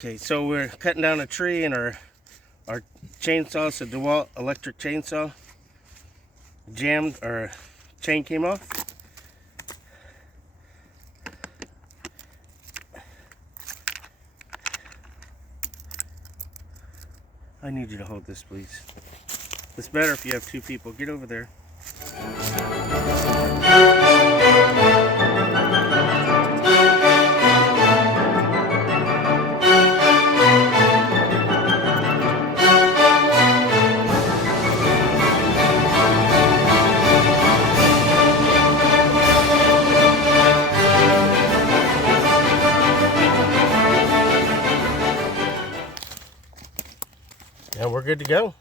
Okay, so we're cutting down a tree and our chainsaw, it's a DeWalt electric chainsaw, jammed, or chain came off. I need you to hold this, please. It's better if you have two people. Get over there. And we're good to go.